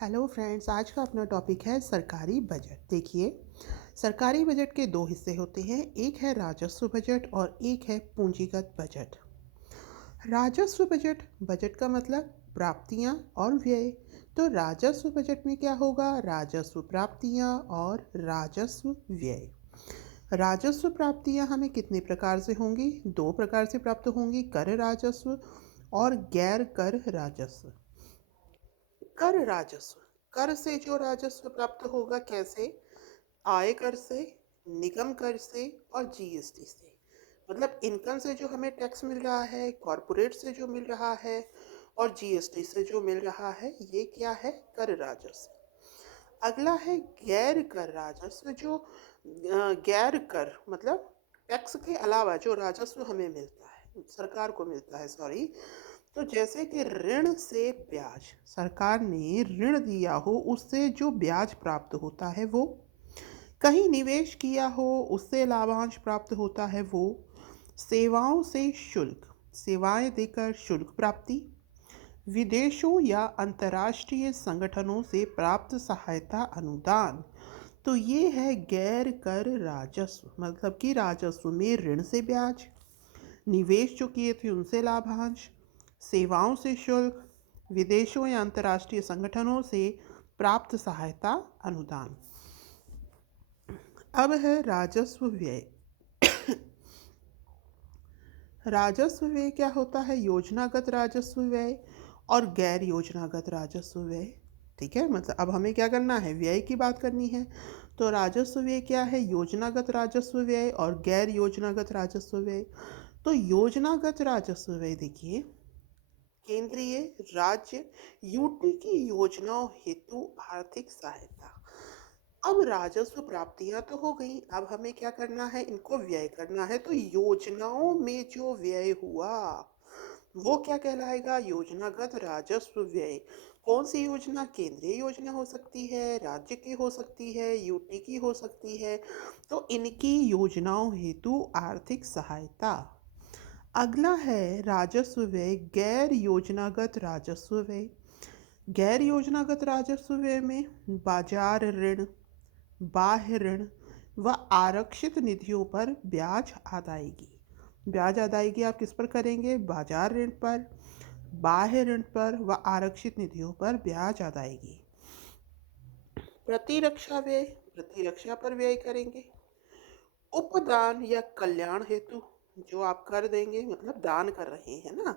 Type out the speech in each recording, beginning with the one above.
Hello friends, आज का अपना टॉपिक है सरकारी बजट। देखिए, सरकारी बजट के दो हिस्से होते हैं। एक है राजस्व बजट और एक है पूंजीगत बजट। राजस्व बजट, बजट का मतलब प्राप्तियां और व्यय। तो राजस्व बजट में क्या होगा? राजस्व प्राप्तियां और राजस्व व्यय। राजस्व प्राप्तियां हमें कितने प्रकार से होंगी? दो प्रकार से प्राप्त होंगी, कर राजस्व और गैर कर राजस्व। कर राजस्व, कर से जो राजस्व प्राप्त होगा, कैसे? आय कर से, निगम कर से और जीएसटी से। मतलब इनकम से जो हमें टैक्स मिल रहा है, कॉरपोरेट से जो मिल रहा है और जीएसटी से जो मिल रहा है, ये क्या है? कर राजस्व। अगला है गैर कर राजस्व। जो गैर कर मतलब टैक्स के अलावा जो राजस्व हमें मिलता है, सरकार को मिलता है, सॉरी। तो जैसे कि ऋण से ब्याज, सरकार ने ऋण दिया हो, उससे जो ब्याज प्राप्त होता है वो। कहीं निवेश किया हो, उससे लाभांश प्राप्त होता है वो। सेवाओं से शुल्क, सेवाएं देकर शुल्क प्राप्ति। विदेशों या अंतर्राष्ट्रीय संगठनों से प्राप्त सहायता अनुदान। तो ये है गैर कर राजस्व। मतलब कि राजस्व में ऋण से ब्याज, निवेश जो किए थे उनसे लाभांश, सेवाओं से शुल्क, विदेशों या अंतर्राष्ट्रीय संगठनों से प्राप्त सहायता अनुदान। अब है राजस्व व्यय। राजस्व व्यय क्या होता है? योजनागत राजस्व व्यय और गैर योजनागत राजस्व व्यय। ठीक है, मतलब अब हमें क्या करना है? व्यय की बात करनी है। तो राजस्व व्यय क्या है? योजनागत राजस्व व्यय और गैर योजनागत राजस्व व्यय। तो योजनागत राजस्व व्यय देखिए, केंद्रीय, राज्य, यूटी की योजनाओं हेतु आर्थिक सहायता। अब राजस्व प्राप्तियां तो हो गई, अब हमें क्या करना है? इनको व्यय करना है। तो योजनाओं में जो व्यय हुआ वो क्या कहलाएगा? योजनागत राजस्व व्यय। कौन सी योजना? केंद्रीय योजना हो सकती है, राज्य की हो सकती है, यूटी की हो सकती है। तो इनकी योजनाओं हेतु आर्थिक सहायता। अगला है राजस्व व्यय गैर योजनागत राजस्व व्यय। गैर योजनागत राजस्व व्यय में बाजार ऋण, बाह्य ऋण व आरक्षित निधियों पर ब्याज अदायगी। ब्याज अदायगी आप किस पर करेंगे? बाजार ऋण पर, बाह्य ऋण पर व आरक्षित निधियों पर ब्याज अदायगी। प्रतिरक्षा व्यय, प्रतिरक्षा पर व्यय करेंगे। उपदान या कल्याण हेतु, जो आप कर देंगे, मतलब दान कर रहे हैं ना,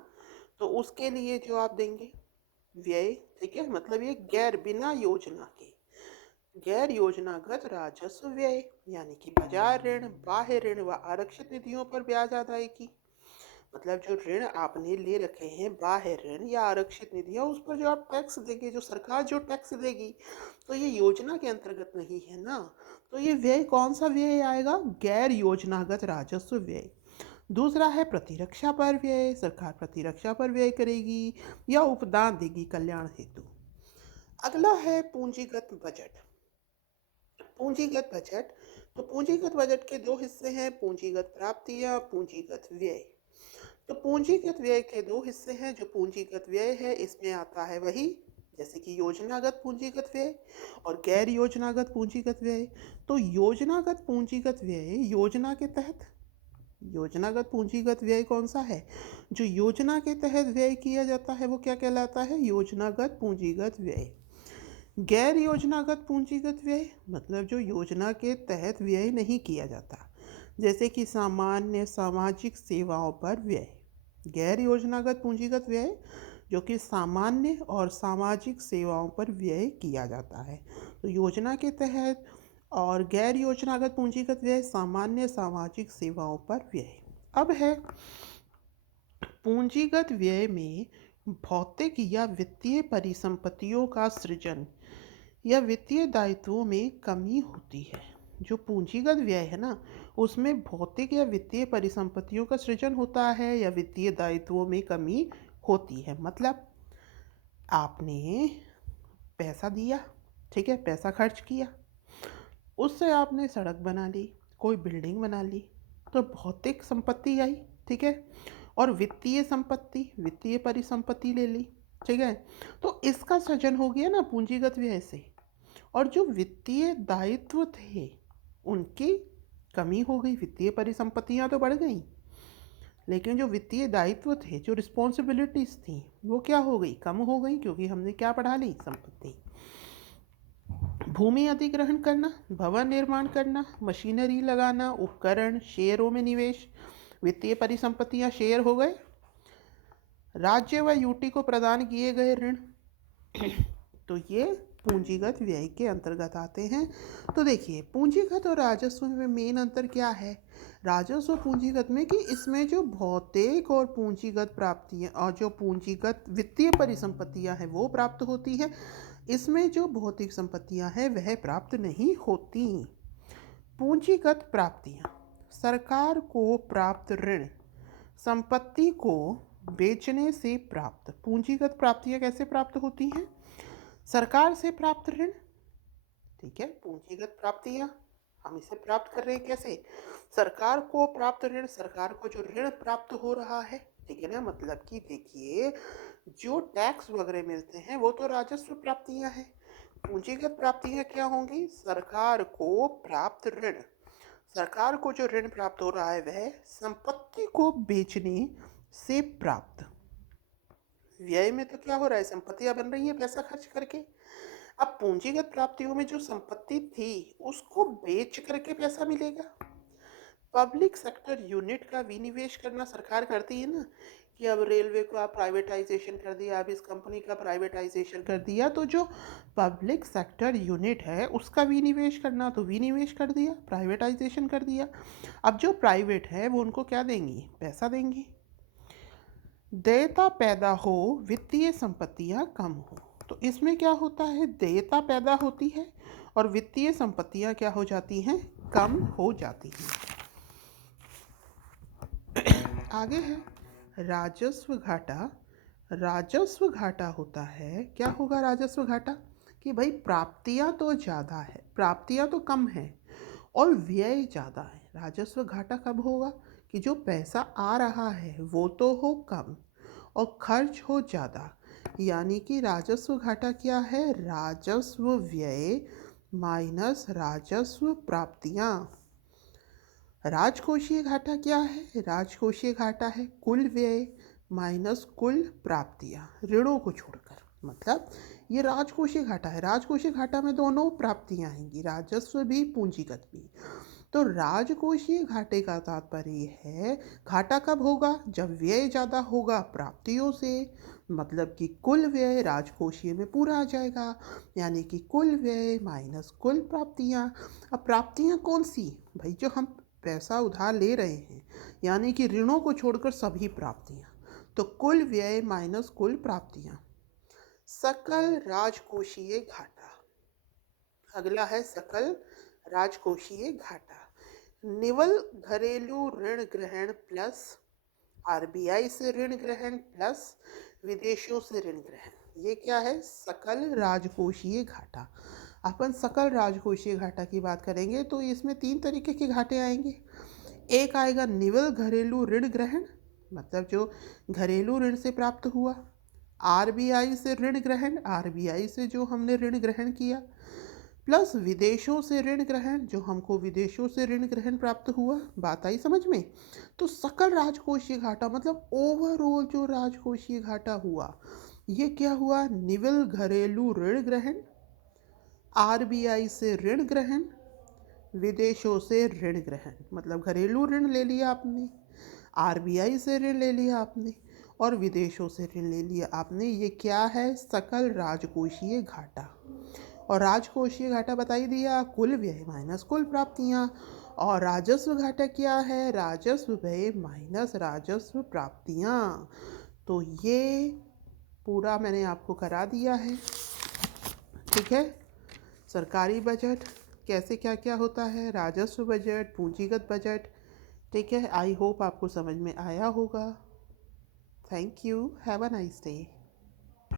तो उसके लिए जो आप देंगे व्यय। ठीक है, मतलब ये गैर, बिना योजना के गैर योजनागत राजस्व व्यय, यानी कि बाजार ऋण, बाह्य ऋण व आरक्षित निधियों पर ब्याज अदायगी। मतलब जो ऋण आपने ले रखे हैं, बाह्य ऋण या आरक्षित निधियां, उस पर जो आप टैक्स देंगे, जो सरकार जो टैक्स देगी, तो ये योजना के अंतर्गत नहीं है ना। तो ये व्यय कौन सा व्यय आएगा? गैर योजनागत राजस्व व्यय। दूसरा है प्रतिरक्षा पर व्यय। सरकार प्रतिरक्षा पर व्यय करेगी या उपदान देगी कल्याण हेतु। अगला है पूंजीगत बजट। पूंजीगत बजट, तो पूंजीगत बजट के दो हिस्से हैं, पूंजीगत प्राप्तियां, पूंजीगत व्यय। तो पूंजीगत व्यय के दो हिस्से हैं। जो पूंजीगत व्यय है, इसमें आता है वही जैसे कि योजनागत पूंजीगत व्यय और गैर योजनागत पूंजीगत व्यय। तो योजनागत पूंजीगत व्यय, योजना के तहत, योजनागत पूंजीगत व्यय कौन सा है? जो योजना के तहत व्यय किया जाता है वो क्या कहलाता है? योजनागत पूंजीगत व्यय। गैर योजनागत पूंजीगत व्यय मतलब जो योजना के तहत व्यय नहीं किया जाता, जैसे कि सामान्य सामाजिक सेवाओं पर व्यय। गैर योजनागत पूंजीगत व्यय जो कि सामान्य और सामाजिक सेवाओं पर व्यय किया जाता है। तो योजना के तहत और गैर योजनागत पूंजीगत व्यय सामान्य सामाजिक सेवाओं पर व्यय। अब है पूंजीगत व्यय में भौतिक या वित्तीय परिसंपत्तियों का सृजन या वित्तीय दायित्वों में कमी होती है। जो पूंजीगत व्यय है ना, उसमें भौतिक या वित्तीय परिसंपत्तियों का सृजन होता है या वित्तीय दायित्वों में कमी होती है। मतलब आपने पैसा दिया, ठीक है, पैसा खर्च किया, उससे आपने सड़क बना ली, कोई बिल्डिंग बना ली, तो भौतिक संपत्ति आई। ठीक है, और वित्तीय संपत्ति, वित्तीय परिसंपत्ति ले ली। ठीक है। तो इसका सृजन हो गया ना पूंजीगत व्यय से, और जो वित्तीय दायित्व थे उनकी कमी हो गई, वित्तीय परिसंपत्तियां तो बढ़ गई, लेकिन जो वित्तीय दायित्व थे, जो रिस्पॉन्सिबिलिटीज थी, वो क्या हो गई, कम हो गई, क्योंकि हमने क्या बढ़ा ली, संपत्ति। भूमि अधिग्रहण करना, भवन निर्माण करना, मशीनरी लगाना, उपकरण, शेयरों में निवेश, वित्तीय परिसंपत्तियां शेयर हो गए। राज्य व यूटी को प्रदान किए गए ऋण, तो ये पूंजीगत व्यय के अंतर्गत आते हैं। तो देखिए पूंजीगत और राजस्व में मेन अंतर क्या है, राजस्व पूंजीगत में कि इसमें जो भौतिक और पूंजीगत प्राप्तियां और जो पूंजीगत वित्तीय परिसंपत्तियां हैं वो प्राप्त होती है, इसमें जो भौतिक संपत्तियां हैं वह प्राप्त नहीं होती। पूंजीगत प्राप्तियां, सरकार को प्राप्त ऋण, संपत्ति को बेचने से प्राप्त। पूंजीगत प्राप्तियां कैसे प्राप्त होती हैं, सरकार से प्राप्त ऋण, ठीक है, पूंजीगत प्राप्तियां हम इसे प्राप्त कर रहे हैं कैसे, सरकार को प्राप्त ऋण, सरकार को जो ऋण प्राप्त हो रहा है, ठीक है ना, मतलब कि देखिए जो टैक्स वगैरह मिलते हैं वो तो राजस्व प्राप्तियां हैं। पूंजीगत प्राप्तियां क्या होंगी, सरकार को प्राप्त ऋण, सरकार को जो ऋण प्राप्त हो रहा है वह संपत्ति को बेचने से प्राप्त। व्यय में तो क्या हो रहा है, संपत्तियां बन रही हैं पैसा खर्च करके। अब पूंजीगत प्राप्तियों में जो संपत्ति थी उसको बेच करके पैसा मिलेगा। पब्लिक सेक्टर यूनिट का विनिवेश करना सरकार करती है ना, कि अब रेलवे को आप प्राइवेटाइजेशन कर दिया, अब इस कंपनी का प्राइवेटाइजेशन कर दिया, तो जो पब्लिक सेक्टर यूनिट है उसका विनिवेश करना, तो विनिवेश कर दिया, प्राइवेटाइजेशन कर दिया। अब जो प्राइवेट है वो उनको क्या देंगी, पैसा देंगी। देयता पैदा हो, वित्तीय संपत्तियां कम हो, तो इसमें क्या होता है, देयता पैदा होती है और वित्तीय संपत्तियां क्या हो जाती हैं, कम हो जाती हैं। आगे है राजस्व घाटा। राजस्व घाटा होता है, क्या होगा राजस्व घाटा, कि भाई प्राप्तियां तो ज़्यादा है, प्राप्तियां तो कम है और व्यय ज़्यादा है। राजस्व घाटा कब होगा, कि जो पैसा आ रहा है वो तो हो कम और खर्च हो ज़्यादा, यानी कि राजस्व घाटा क्या है, राजस्व व्यय माइनस राजस्व प्राप्तियां। राजकोषीय घाटा क्या है, राजकोषीय घाटा है कुल व्यय माइनस कुल प्राप्तियां, ऋणों को छोड़कर, मतलब ये राजकोषीय घाटा है। राजकोषीय घाटा में दोनों प्राप्तियां आएंगी, राजस्व भी पूंजीगत भी। तो राजकोषीय घाटे का तात्पर्य है, घाटा कब होगा, जब व्यय ज़्यादा होगा प्राप्तियों से, मतलब कि कुल व्यय राजकोषीय में पूरा आ जाएगा, यानी कि कुल व्यय माइनस कुल प्राप्तियां। अब प्राप्तियां कौन सी, भाई जो हम पैसा उधार ले रहे हैं, यानी कि ऋणों को छोड़कर सभी प्राप्तियां, तो कुल व्यय माइनस कुल प्राप्तियां। सकल राजकोषीय घाटा, अगला है सकल राजकोषीय घाटा। निवल घरेलू ऋण ग्रहण प्लस आरबीआई से ऋण ग्रहण प्लस विदेशों से ऋण ग्रहण, ये क्या है, सकल राजकोषीय घाटा। अपन सकल राजकोषीय घाटा की बात करेंगे तो इसमें 3 तरीके के घाटे आएंगे। एक आएगा निवल घरेलू ऋण ग्रहण, मतलब जो घरेलू ऋण से प्राप्त हुआ, आरबीआई से ऋण ग्रहण, आरबीआई से जो हमने ऋण ग्रहण किया, प्लस विदेशों से ऋण ग्रहण, जो हमको विदेशों से ऋण ग्रहण प्राप्त हुआ। बात आई समझ में। तो सकल राजकोषीय घाटा मतलब ओवरऑल जो राजकोषीय घाटा हुआ, ये क्या हुआ, निवल घरेलू ऋण ग्रहण, आरबीआई से ऋण ग्रहण, विदेशों से ऋण ग्रहण, मतलब घरेलू ऋण ले लिया आपने, आरबीआई से ऋण ले लिया आपने और विदेशों से ऋण ले लिया आपने, ये क्या है, सकल राजकोषीय घाटा। और राजकोषीय घाटा बता ही दिया, कुल व्यय माइनस कुल प्राप्तियां। और राजस्व घाटा क्या है, राजस्व व्यय माइनस राजस्व प्राप्तियां। तो ये पूरा मैंने आपको करा दिया है, ठीक है। सरकारी बजट कैसे क्या क्या होता है, राजस्व बजट, पूंजीगत बजट, ठीक है। आई होप आपको समझ में आया होगा। Thank you, have a nice day.